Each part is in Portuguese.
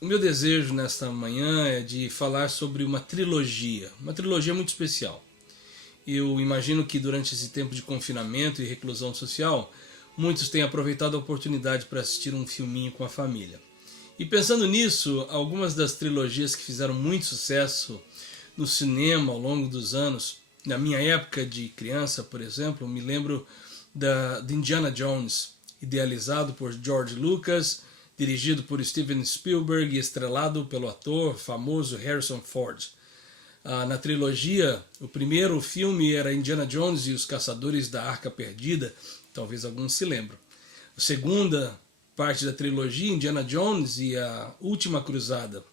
O meu desejo nesta manhã é de falar sobre uma trilogia muito especial. Eu imagino que durante esse tempo de confinamento e reclusão social, muitos têm aproveitado a oportunidade para assistir um filminho com a família. E pensando nisso, algumas das trilogias que fizeram muito sucesso no cinema ao longo dos anos, na minha época de criança, por exemplo, me lembro de Indiana Jones, idealizado por George Lucas, dirigido por Steven Spielberg e estrelado pelo ator famoso Harrison Ford. Na trilogia, o primeiro filme era Indiana Jones e os Caçadores da Arca Perdida, talvez alguns se lembram. A segunda parte da trilogia, Indiana Jones e a Última Cruzada.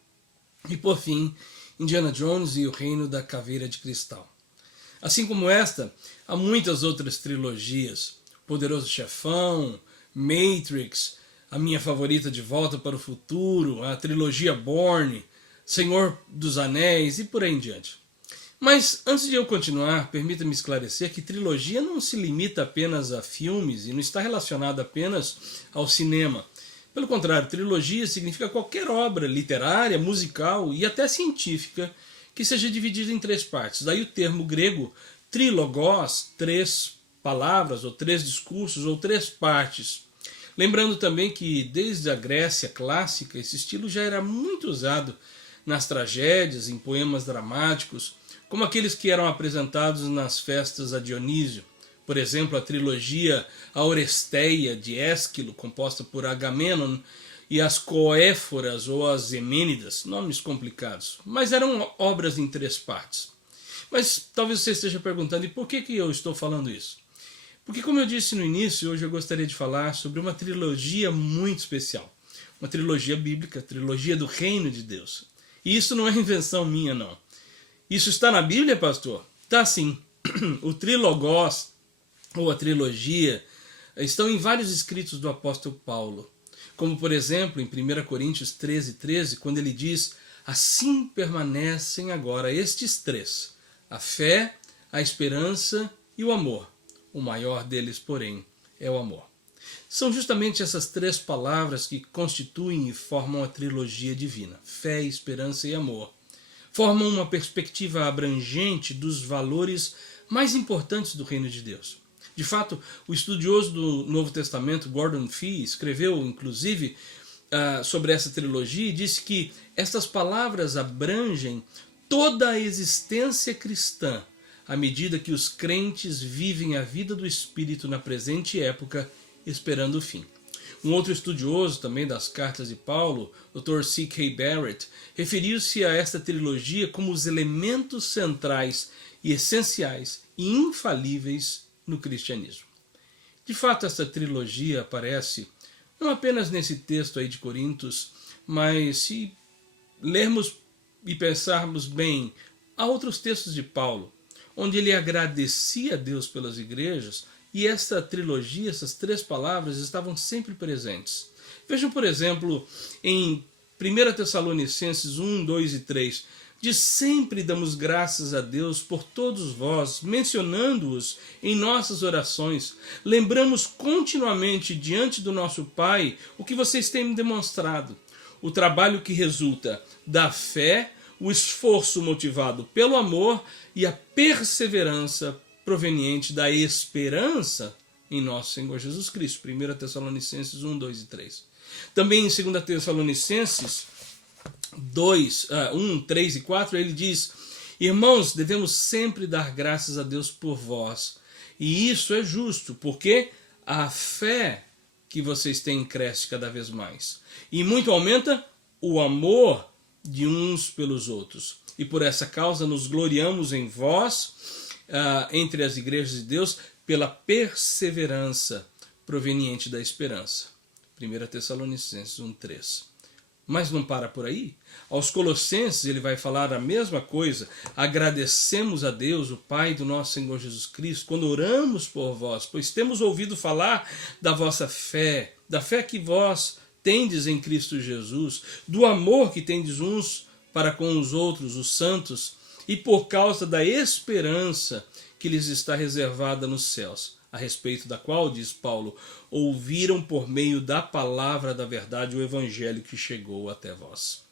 E por fim, Indiana Jones e o Reino da Caveira de Cristal. Assim como esta, há muitas outras trilogias. Poderoso Chefão, Matrix, a minha favorita De Volta para o Futuro, a trilogia Bourne, Senhor dos Anéis e por aí em diante. Mas antes de eu continuar, permita-me esclarecer que trilogia não se limita apenas a filmes e não está relacionada apenas ao cinema. Pelo contrário, trilogia significa qualquer obra literária, musical e até científica que seja dividida em três partes. Daí o termo grego trilogos, três palavras, ou três discursos, ou três partes. Lembrando também que desde a Grécia clássica esse estilo já era muito usado nas tragédias, em poemas dramáticos, como aqueles que eram apresentados nas festas a Dionísio. Por exemplo, a trilogia A Oresteia de Ésquilo, composta por Agamenon, e as Coéforas ou as Emênidas, nomes complicados, mas eram obras em três partes. Mas talvez você esteja perguntando, e por que eu estou falando isso? Porque, como eu disse no início, hoje eu gostaria de falar sobre uma trilogia muito especial. Uma trilogia bíblica, a trilogia do Reino de Deus. E isso não é invenção minha, não. Isso está na Bíblia, pastor? Está sim. O trilogos, ou a trilogia, estão em vários escritos do apóstolo Paulo. Como, por exemplo, em 1 Coríntios 13, quando ele diz: assim permanecem agora estes três, a fé, a esperança e o amor. O maior deles, porém, é o amor. São justamente essas três palavras que constituem e formam a trilogia divina. Fé, esperança e amor. Formam uma perspectiva abrangente dos valores mais importantes do reino de Deus. De fato, o estudioso do Novo Testamento, Gordon Fee, escreveu, inclusive, sobre essa trilogia e disse que estas palavras abrangem toda a existência cristã, à medida que os crentes vivem a vida do Espírito na presente época, esperando o fim. Um outro estudioso também das cartas de Paulo, Dr. C.K. Barrett, referiu-se a esta trilogia como os elementos centrais e essenciais e infalíveis no cristianismo. De fato, esta trilogia aparece não apenas nesse texto aí de Coríntios, mas se lermos e pensarmos bem, há outros textos de Paulo, onde ele agradecia a Deus pelas igrejas, e essa trilogia, essas três palavras, estavam sempre presentes. Vejam, por exemplo, em 1 Tessalonicenses 1, 2 e 3, de sempre damos graças a Deus por todos vós, mencionando-os em nossas orações. Lembramos continuamente diante do nosso Pai o que vocês têm demonstrado, o trabalho que resulta da fé, o esforço motivado pelo amor e a perseverança proveniente da esperança em nosso Senhor Jesus Cristo. 1 Tessalonicenses 1, 2 e 3. Também em 2 Tessalonicenses 1, 3 e 4, ele diz: irmãos, devemos sempre dar graças a Deus por vós. E isso é justo, porque a fé que vocês têm cresce cada vez mais. E muito aumenta o amor de uns pelos outros. E por essa causa nos gloriamos em vós, entre as igrejas de Deus, pela perseverança proveniente da esperança. 1 Tessalonicenses 1, 3. Mas não para por aí. Aos Colossenses ele vai falar a mesma coisa. Agradecemos a Deus, o Pai do nosso Senhor Jesus Cristo, quando oramos por vós, pois temos ouvido falar da vossa fé, da fé que vós tendes em Cristo Jesus, do amor que tendes uns para com os outros, os santos, e por causa da esperança que lhes está reservada nos céus, a respeito da qual, diz Paulo, ouviram por meio da palavra da verdade o evangelho que chegou até vós.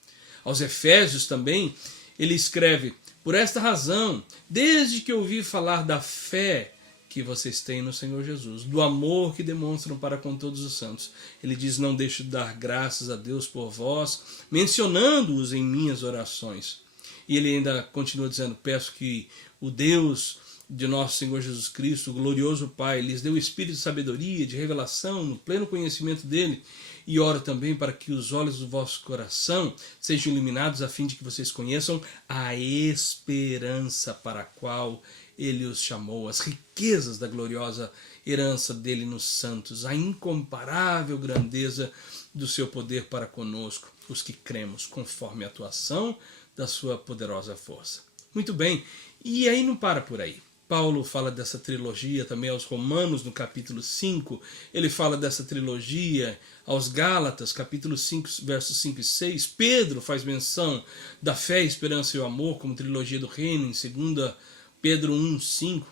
Aos Efésios também, ele escreve: por esta razão, desde que ouvi falar da fé que vocês têm no Senhor Jesus, do amor que demonstram para com todos os santos, ele diz: não deixo de dar graças a Deus por vós, mencionando-os em minhas orações. E ele ainda continua dizendo: peço que o Deus de nosso Senhor Jesus Cristo, o glorioso Pai, lhes dê o espírito de sabedoria, de revelação, no pleno conhecimento dele, e oro também para que os olhos do vosso coração sejam iluminados, a fim de que vocês conheçam a esperança para a qual ele os chamou, as riquezas da gloriosa herança dele nos santos, a incomparável grandeza do seu poder para conosco, os que cremos, conforme a atuação da sua poderosa força. Muito bem, e aí não para por aí. Paulo fala dessa trilogia também aos Romanos, no capítulo 5. Ele fala dessa trilogia aos Gálatas, capítulo 5, versos 5 e 6. Pedro faz menção da fé, esperança e o amor como trilogia do reino, em 2 Pedro 1, 5.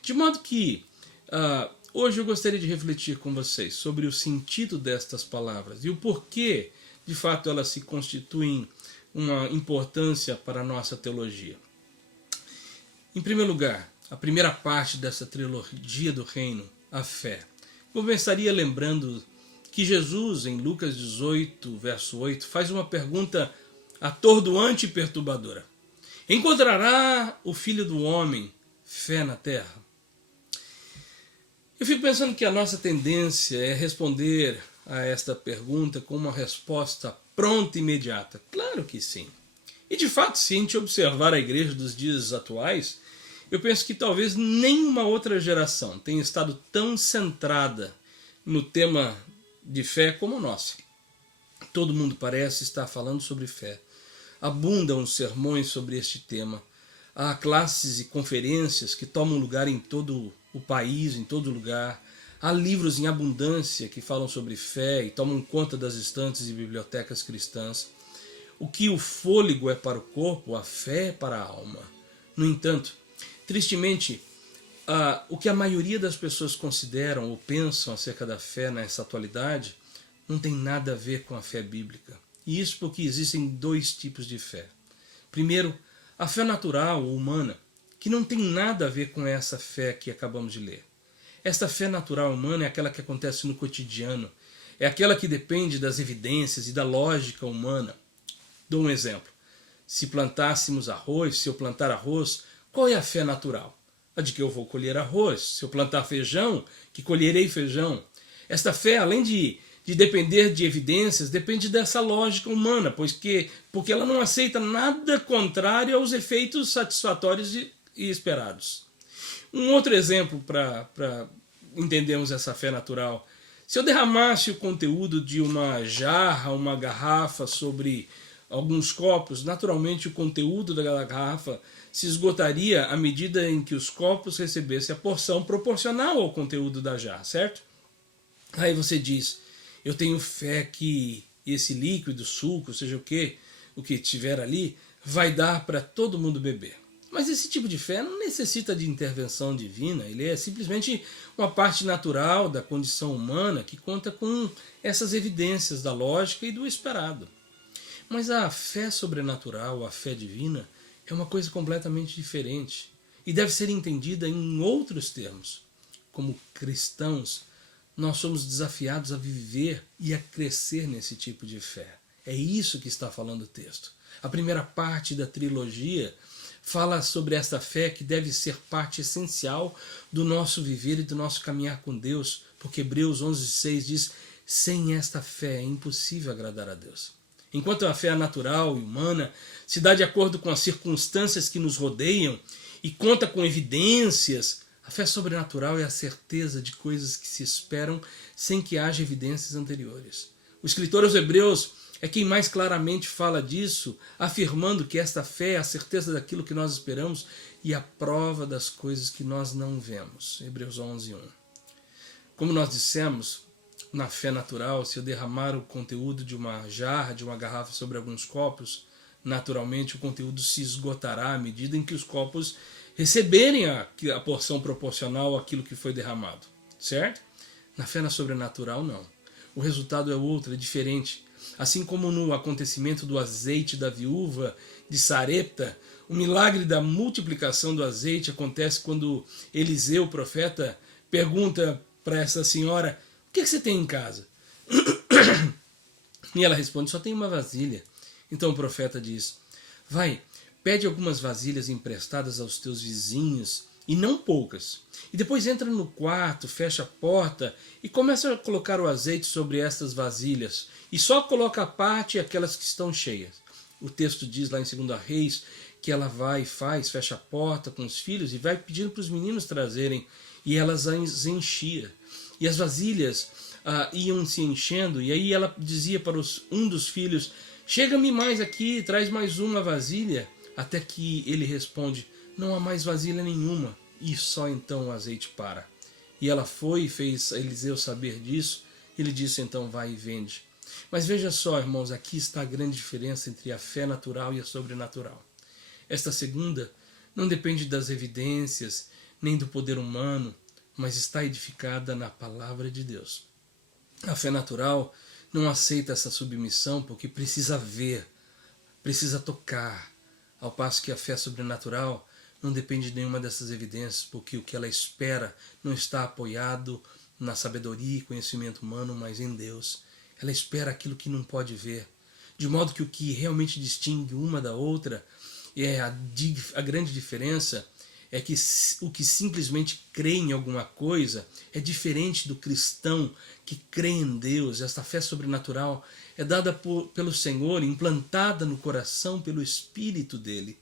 De modo que hoje eu gostaria de refletir com vocês sobre o sentido destas palavras e o porquê, de fato, elas se constituem uma importância para a nossa teologia. Em primeiro lugar, a primeira parte dessa trilogia do reino, a fé. Começaria lembrando que Jesus, em Lucas 18, verso 8, faz uma pergunta atordoante e perturbadora. Encontrará o Filho do Homem fé na terra? Eu fico pensando que a nossa tendência é responder a esta pergunta com uma resposta pronta e imediata. Claro que sim. E de fato, se a gente observar a igreja dos dias atuais, eu penso que talvez nenhuma outra geração tenha estado tão centrada no tema de fé como a nossa. Todo mundo parece estar falando sobre fé. Abundam os sermões sobre este tema. Há classes e conferências que tomam lugar em todo o país, em todo lugar. Há livros em abundância que falam sobre fé e tomam conta das estantes e bibliotecas cristãs. O que o fôlego é para o corpo, a fé é para a alma. No entanto, tristemente, o que a maioria das pessoas consideram ou pensam acerca da fé nessa atualidade não tem nada a ver com a fé bíblica. E isso porque existem dois tipos de fé. Primeiro, a fé natural ou humana, que não tem nada a ver com essa fé que acabamos de ler. Esta fé natural humana é aquela que acontece no cotidiano, é aquela que depende das evidências e da lógica humana. Dou um exemplo. Se plantássemos arroz, se eu plantar arroz, qual é a fé natural? A de que eu vou colher arroz. Se eu plantar feijão, que colherei feijão. Esta fé, além de depender de evidências, depende dessa lógica humana, porque ela não aceita nada contrário aos efeitos satisfatórios e esperados. Um outro exemplo para entendermos essa fé natural. Se eu derramasse o conteúdo de uma jarra, uma garrafa sobre alguns copos, naturalmente o conteúdo da garrafa se esgotaria à medida em que os copos recebessem a porção proporcional ao conteúdo da jarra, certo? Aí você diz: eu tenho fé que esse líquido, suco, seja o que tiver ali, vai dar para todo mundo beber. Mas esse tipo de fé não necessita de intervenção divina, ele é simplesmente uma parte natural da condição humana que conta com essas evidências da lógica e do esperado. Mas a fé sobrenatural, a fé divina, é uma coisa completamente diferente e deve ser entendida em outros termos. Como cristãos, nós somos desafiados a viver e a crescer nesse tipo de fé. É isso que está falando o texto. A primeira parte da trilogia fala sobre esta fé que deve ser parte essencial do nosso viver e do nosso caminhar com Deus, porque Hebreus 11:6 diz: sem esta fé é impossível agradar a Deus. Enquanto a fé natural e humana se dá de acordo com as circunstâncias que nos rodeiam e conta com evidências, a fé sobrenatural é a certeza de coisas que se esperam sem que haja evidências anteriores. O escritor aos Hebreus é quem mais claramente fala disso, afirmando que esta fé é a certeza daquilo que nós esperamos e a prova das coisas que nós não vemos. Hebreus 11:1. Como nós dissemos, na fé natural, se eu derramar o conteúdo de uma jarra, de uma garrafa sobre alguns copos, naturalmente o conteúdo se esgotará à medida em que os copos receberem a porção proporcional àquilo que foi derramado, certo? Na fé na sobrenatural, não. O resultado é outro, é diferente. Assim como no acontecimento do azeite da viúva de Sarepta, o milagre da multiplicação do azeite acontece quando Eliseu, o profeta, pergunta para essa senhora: o que você tem em casa? E ela responde: só tem uma vasilha. Então o profeta diz: vai, pede algumas vasilhas emprestadas aos teus vizinhos, e não poucas. E depois entra no quarto, fecha a porta e começa a colocar o azeite sobre estas vasilhas. E só coloca a parte aquelas que estão cheias. O texto diz lá em 2 Reis que ela vai e faz, fecha a porta com os filhos e vai pedindo para os meninos trazerem. E elas as enchia. E as vasilhas iam se enchendo. E aí ela dizia para um dos filhos: chega-me mais aqui, traz mais uma vasilha. Até que ele responde: não há mais vasilha nenhuma. E só então o azeite para. E ela foi e fez Eliseu saber disso. Ele disse: então vai e vende. Mas veja só, irmãos, aqui está a grande diferença entre a fé natural e a sobrenatural. Esta segunda não depende das evidências, nem do poder humano, mas está edificada na palavra de Deus. A fé natural não aceita essa submissão porque precisa ver, precisa tocar, ao passo que a fé sobrenatural não depende de nenhuma dessas evidências, porque o que ela espera não está apoiado na sabedoria e conhecimento humano, mas em Deus. Ela espera aquilo que não pode ver, de modo que o que realmente distingue uma da outra, a grande diferença é que o que simplesmente crê em alguma coisa é diferente do cristão que crê em Deus. Esta fé sobrenatural é dada pelo Senhor, implantada no coração pelo Espírito dele.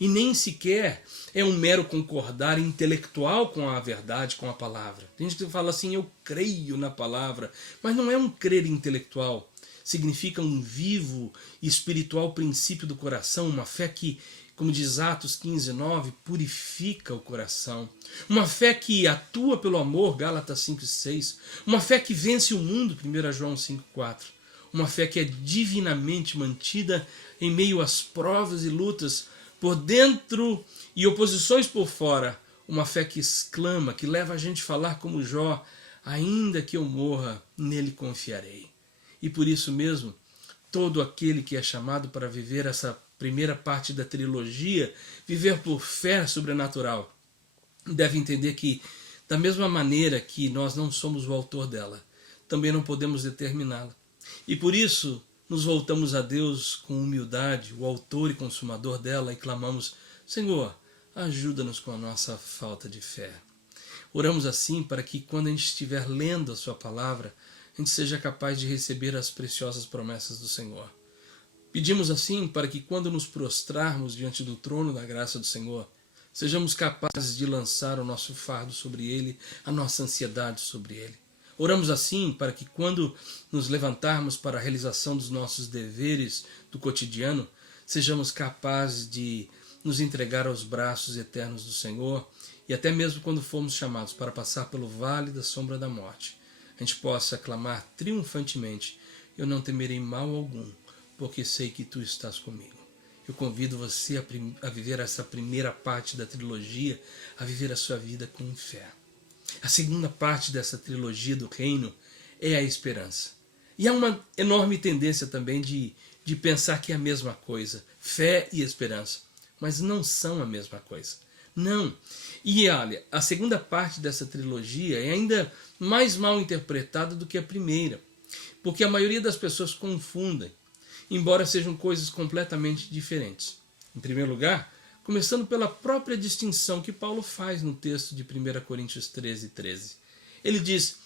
E nem sequer é um mero concordar intelectual com a verdade, com a palavra. Tem gente que fala assim: eu creio na palavra, mas não é um crer intelectual. Significa um vivo e espiritual princípio do coração, uma fé que, como diz Atos 15:9, purifica o coração. Uma fé que atua pelo amor, Gálatas 5:6. Uma fé que vence o mundo, 1 João 5:4. Uma fé que é divinamente mantida em meio às provas e lutas por dentro e oposições por fora. Uma fé que exclama, que leva a gente a falar como Jó: ainda que eu morra, nele confiarei. E por isso mesmo, todo aquele que é chamado para viver essa primeira parte da trilogia, viver por fé sobrenatural, deve entender que, da mesma maneira que nós não somos o autor dela, também não podemos determiná-la. E por isso nos voltamos a Deus com humildade, o autor e consumador dela, e clamamos: Senhor, ajuda-nos com a nossa falta de fé. Oramos assim para que, quando a gente estiver lendo a sua palavra, a gente seja capaz de receber as preciosas promessas do Senhor. Pedimos assim para que, quando nos prostrarmos diante do trono da graça do Senhor, sejamos capazes de lançar o nosso fardo sobre ele, a nossa ansiedade sobre ele. Oramos assim para que, quando nos levantarmos para a realização dos nossos deveres do cotidiano, sejamos capazes de nos entregar aos braços eternos do Senhor, e até mesmo quando formos chamados para passar pelo vale da sombra da morte, a gente possa clamar triunfantemente: eu não temerei mal algum, porque sei que tu estás comigo. Eu convido você a viver essa primeira parte da trilogia, a viver a sua vida com fé. A segunda parte dessa trilogia do reino é a esperança. E há uma enorme tendência também de pensar que é a mesma coisa, fé e esperança, mas não são a mesma coisa. Não. E olha, a segunda parte dessa trilogia é ainda mais mal interpretada do que a primeira, porque a maioria das pessoas confundem, embora sejam coisas completamente diferentes. Em primeiro lugar, começando pela própria distinção que Paulo faz no texto de 1 Coríntios 13:13. Ele diz: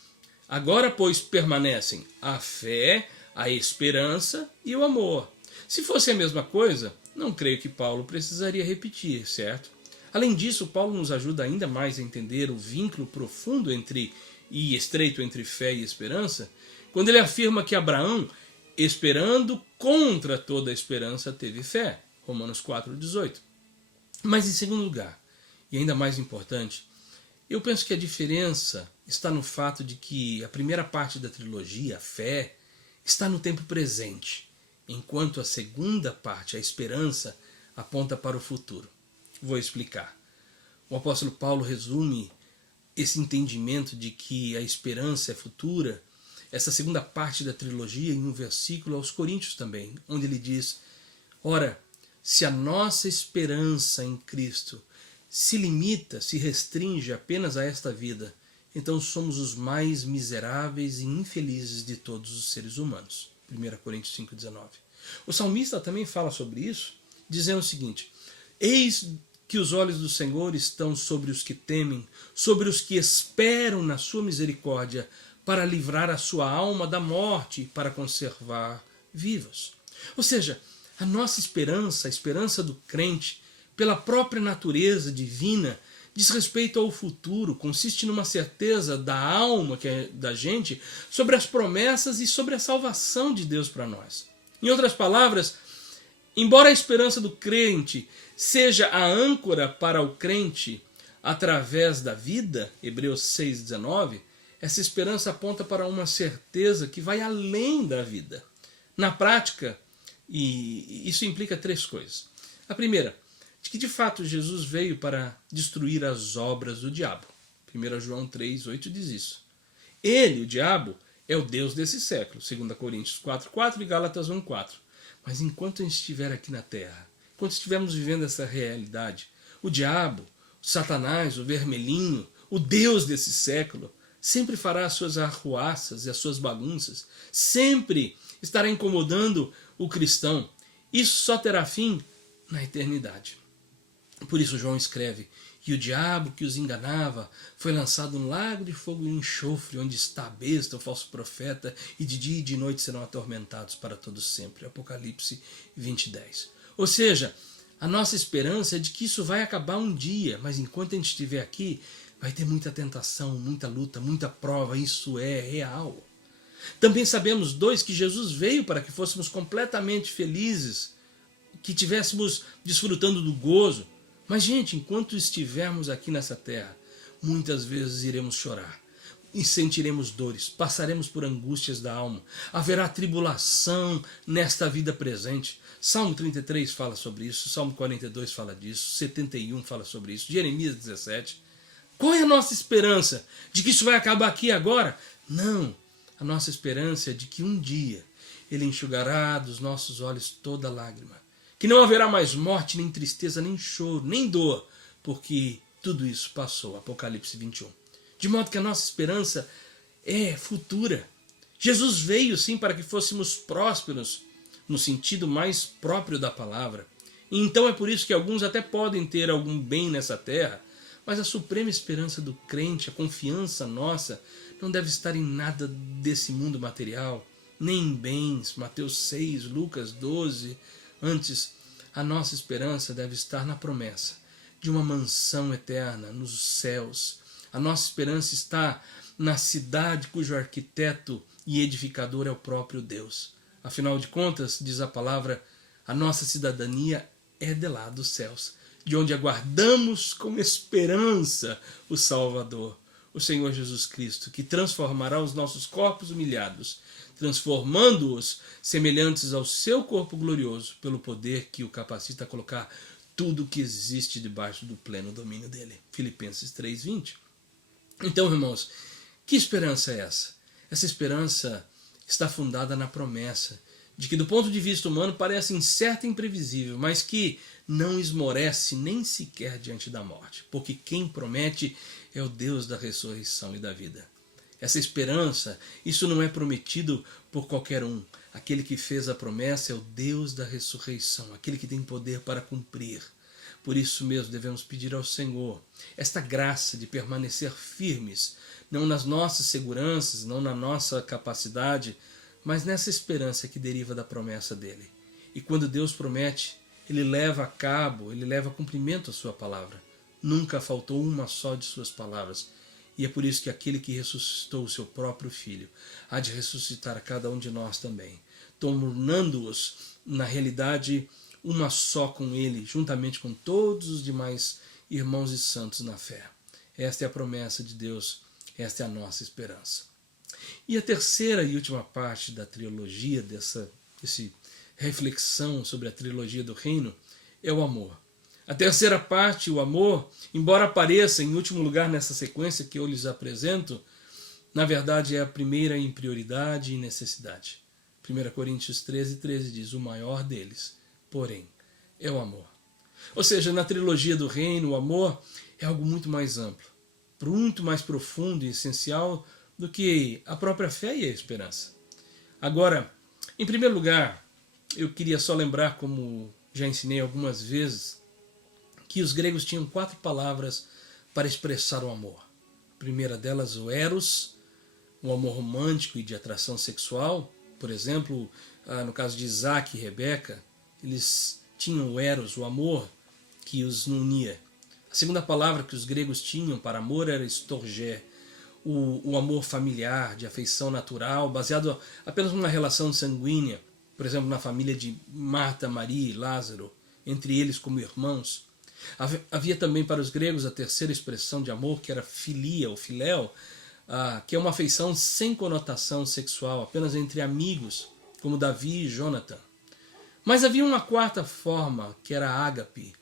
agora, pois, permanecem a fé, a esperança e o amor. Se fosse a mesma coisa, não creio que Paulo precisaria repetir, certo? Além disso, Paulo nos ajuda ainda mais a entender o vínculo profundo e estreito entre fé e esperança, quando ele afirma que Abraão, esperando contra toda a esperança, teve fé. Romanos 4:18. Mas em segundo lugar, e ainda mais importante, eu penso que a diferença está no fato de que a primeira parte da trilogia, a fé, está no tempo presente, enquanto a segunda parte, a esperança, aponta para o futuro. Vou explicar. O apóstolo Paulo resume esse entendimento de que a esperança é futura, essa segunda parte da trilogia, em um versículo aos Coríntios também, onde ele diz: ora, se a nossa esperança em Cristo se limita, se restringe apenas a esta vida, então somos os mais miseráveis e infelizes de todos os seres humanos. 1 Coríntios 5,19. O salmista também fala sobre isso, dizendo o seguinte: eis que os olhos do Senhor estão sobre os que temem, sobre os que esperam na sua misericórdia, para livrar a sua alma da morte e para conservar vivos. Ou seja, a nossa esperança, a esperança do crente, pela própria natureza divina, diz respeito ao futuro, consiste numa certeza da alma, que é da gente, sobre as promessas e sobre a salvação de Deus para nós. Em outras palavras, embora a esperança do crente seja a âncora para o crente através da vida, Hebreus 6,19, essa esperança aponta para uma certeza que vai além da vida. Na prática, e isso implica três coisas. A primeira, de que de fato Jesus veio para destruir as obras do diabo. 1 João 3,8 diz isso. Ele, o diabo, é o Deus desse século, 2 Coríntios 4,4 e Gálatas 1,4. Mas enquanto a gente estiver aqui na Terra, enquanto estivermos vivendo essa realidade, o diabo, o Satanás, o vermelhinho, o Deus desse século, sempre fará as suas arruaças e as suas bagunças, sempre estará incomodando o cristão. Isso só terá fim na eternidade. Por isso João escreve: e o diabo que os enganava foi lançado no lago de fogo e enxofre, onde está a besta, o falso profeta, e de dia e de noite serão atormentados para todo sempre. Apocalipse 20:10. Ou seja, a nossa esperança é de que isso vai acabar um dia, mas enquanto a gente estiver aqui, vai ter muita tentação, muita luta, muita prova, isso é real. Também sabemos, que Jesus veio para que fôssemos completamente felizes, que estivéssemos desfrutando do gozo. Mas, gente, enquanto estivermos aqui nessa terra, muitas vezes iremos chorar e sentiremos dores, passaremos por angústias da alma, haverá tribulação nesta vida presente. Salmo 33 fala sobre isso, Salmo 42 fala disso, 71 fala sobre isso, Jeremias 17. Qual é a nossa esperança? De que isso vai acabar aqui e agora? Não, a nossa esperança é de que um dia Ele enxugará dos nossos olhos toda lágrima, que não haverá mais morte, nem tristeza, nem choro, nem dor, porque tudo isso passou. Apocalipse 21. De modo que a nossa esperança é futura. Jesus veio sim para que fôssemos prósperos, no sentido mais próprio da palavra. E então é por isso que alguns até podem ter algum bem nessa terra, mas a suprema esperança do crente, a confiança nossa, não deve estar em nada desse mundo material, nem em bens. Mateus 6, Lucas 12... Antes, a nossa esperança deve estar na promessa de uma mansão eterna nos céus. A nossa esperança está na cidade cujo arquiteto e edificador é o próprio Deus. Afinal de contas, diz a palavra, a nossa cidadania é de lá dos céus, de onde aguardamos com esperança o Salvador, o Senhor Jesus Cristo, que transformará os nossos corpos humilhados, transformando-os semelhantes ao seu corpo glorioso, pelo poder que o capacita a colocar tudo o que existe debaixo do pleno domínio dele. Filipenses 3:20. Então, irmãos, que esperança é essa? Essa esperança está fundada na promessa de que, do ponto de vista humano, parece incerta e imprevisível, mas que não esmorece nem sequer diante da morte, porque quem promete é o Deus da ressurreição e da vida. Essa esperança, isso não é prometido por qualquer um. Aquele que fez a promessa é o Deus da ressurreição, aquele que tem poder para cumprir. Por isso mesmo devemos pedir ao Senhor esta graça de permanecer firmes, não nas nossas seguranças, não na nossa capacidade, mas nessa esperança que deriva da promessa dele. E quando Deus promete, Ele leva a cabo, Ele leva a cumprimento a sua palavra. Nunca faltou uma só de suas palavras. E é por isso que aquele que ressuscitou o seu próprio Filho há de ressuscitar a cada um de nós também, tornando-os, na realidade, uma só com Ele, juntamente com todos os demais irmãos e santos na fé. Esta é a promessa de Deus, esta é a nossa esperança. E a terceira e última parte da trilogia, dessa reflexão sobre a trilogia do reino, é o amor. A terceira parte, o amor, embora apareça em último lugar nessa sequência que eu lhes apresento, na verdade é a primeira em prioridade e necessidade. 1 Coríntios 13 diz, o maior deles, porém, é o amor. Ou seja, na trilogia do reino, o amor é algo muito mais amplo, muito mais profundo e essencial do que a própria fé e a esperança. Agora, em primeiro lugar, eu queria só lembrar, como já ensinei algumas vezes, que os gregos tinham 4 palavras para expressar o amor. A primeira delas, o eros, o amor romântico e de atração sexual. Por exemplo, no caso de Isaac e Rebeca, eles tinham o eros, o amor que os unia. A segunda palavra que os gregos tinham para amor era storgé, o amor familiar, de afeição natural, baseado apenas numa relação sanguínea, por exemplo, na família de Marta, Maria e Lázaro, entre eles como irmãos. Havia também para os gregos a terceira expressão de amor, que era filia, ou filéu, que é uma afeição sem conotação sexual, apenas entre amigos, como Davi e Jonathan. Mas havia uma quarta forma, que era a ágape,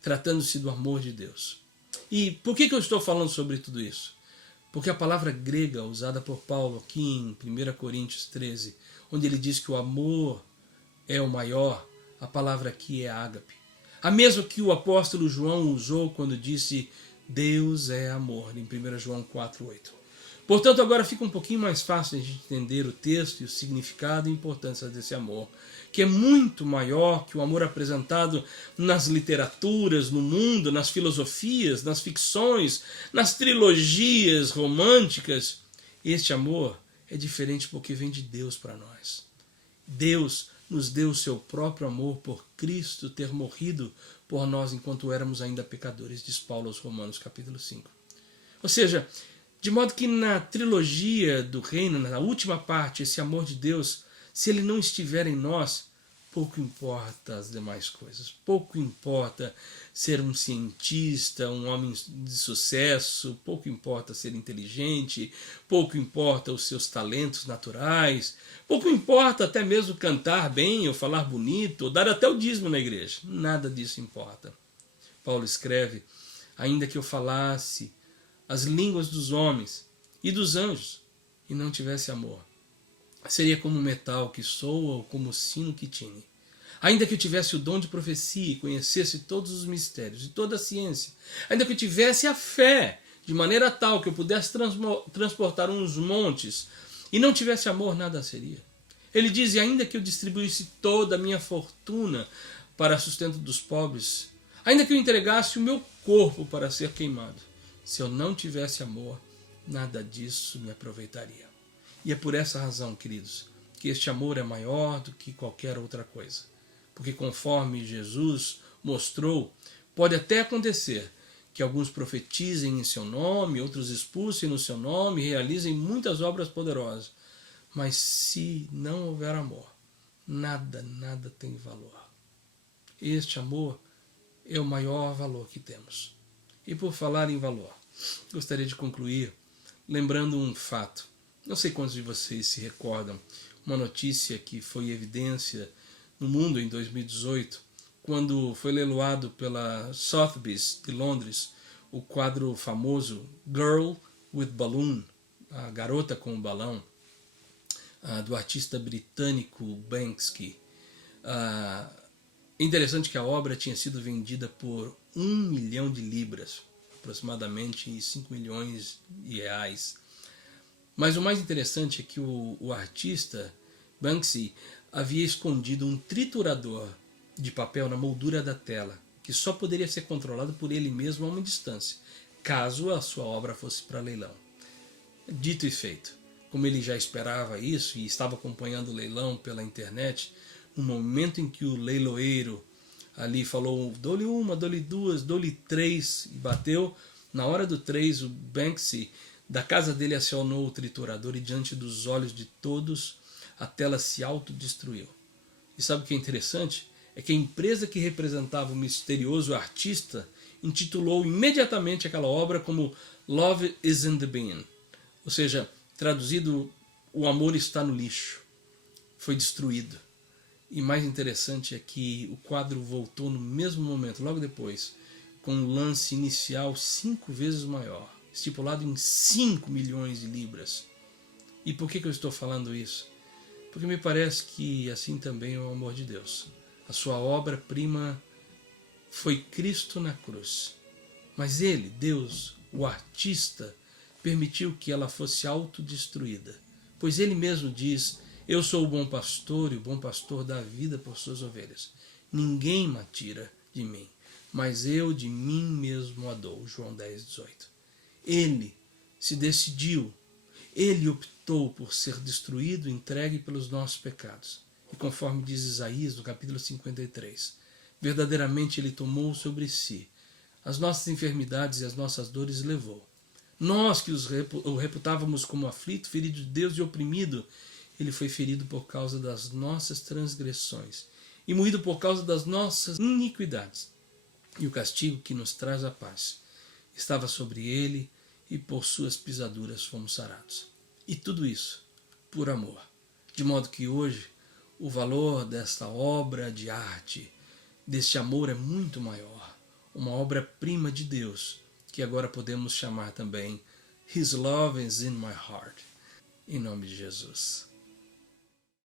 tratando-se do amor de Deus. E por que eu estou falando sobre tudo isso? Porque a palavra grega usada por Paulo aqui em 1 Coríntios 13, onde ele diz que o amor é o maior, a palavra aqui é ágape. A mesma que o apóstolo João usou quando disse Deus é amor, em 1 João 4,8. Portanto, agora fica um pouquinho mais fácil de entender o texto e o significado e a importância desse amor, que é muito maior que o amor apresentado nas literaturas, no mundo, nas filosofias, nas ficções, nas trilogias românticas. Este amor é diferente porque vem de Deus para nós. Deus nos deu o seu próprio amor por Cristo ter morrido por nós enquanto éramos ainda pecadores, diz Paulo aos Romanos capítulo 5. Ou seja, de modo que na trilogia do reino, na última parte, esse amor de Deus, se ele não estiver em nós, pouco importa as demais coisas. Pouco importa ser um cientista, um homem de sucesso, pouco importa ser inteligente, pouco importa os seus talentos naturais, pouco importa até mesmo cantar bem ou falar bonito, ou dar até o dízimo na igreja. Nada disso importa. Paulo escreve, ainda que eu falasse as línguas dos homens e dos anjos e não tivesse amor, seria como metal que soa ou como sino que tine. Ainda que eu tivesse o dom de profecia e conhecesse todos os mistérios e toda a ciência, ainda que eu tivesse a fé de maneira tal que eu pudesse transportar uns montes e não tivesse amor, nada seria. Ele diz, e ainda que eu distribuísse toda a minha fortuna para sustento dos pobres, ainda que eu entregasse o meu corpo para ser queimado, se eu não tivesse amor, nada disso me aproveitaria. E é por essa razão, queridos, que este amor é maior do que qualquer outra coisa. Porque conforme Jesus mostrou, pode até acontecer que alguns profetizem em seu nome, outros expulsem no seu nome, realizem muitas obras poderosas. Mas se não houver amor, nada tem valor. Este amor é o maior valor que temos. E por falar em valor, gostaria de concluir lembrando um fato. Não sei quantos de vocês se recordam, uma notícia que foi evidência no mundo em 2018, quando foi leiloado pela Sotheby's de Londres o quadro famoso Girl with Balloon, a garota com o balão, do artista britânico Banksy. É interessante que a obra tinha sido vendida por 1 milhão de libras, aproximadamente 5 milhões de reais. Mas o mais interessante é que o artista Banksy havia escondido um triturador de papel na moldura da tela, que só poderia ser controlado por ele mesmo a uma distância, caso a sua obra fosse para leilão. Dito e feito, como ele já esperava isso e estava acompanhando o leilão pela internet, no momento em que o leiloeiro ali falou, dou-lhe uma, dou-lhe duas, dou-lhe 3, e bateu, na hora do 3, o Banksy, da casa dele, acionou o triturador e diante dos olhos de todos, a tela se autodestruiu. E sabe o que é interessante? É que a empresa que representava o misterioso artista intitulou imediatamente aquela obra como Love is in the Bin. Ou seja, traduzido, o amor está no lixo. Foi destruído. E mais interessante é que o quadro voltou no mesmo momento, logo depois, com um lance inicial 5 vezes maior, estipulado em 5 milhões de libras. E por que eu estou falando isso? Porque me parece que assim também é o amor de Deus. A sua obra-prima foi Cristo na cruz. Mas ele, Deus, o artista, permitiu que ela fosse autodestruída. Pois ele mesmo diz: eu sou o bom pastor e o bom pastor dá vida por suas ovelhas. Ninguém me tira de mim, mas eu de mim mesmo a dou. João 10, 18. Ele se decidiu, ele optou por ser destruído, entregue pelos nossos pecados. E conforme diz Isaías, no capítulo 53, verdadeiramente ele tomou sobre si as nossas enfermidades e as nossas dores levou. Nós que o reputávamos como aflito, ferido de Deus e oprimido, ele foi ferido por causa das nossas transgressões e moído por causa das nossas iniquidades. E o castigo que nos traz a paz estava sobre ele, e por suas pisaduras fomos sarados. E tudo isso por amor. De modo que hoje o valor desta obra de arte, deste amor é muito maior. Uma obra-prima de Deus, que agora podemos chamar também His Love is in my heart. Em nome de Jesus.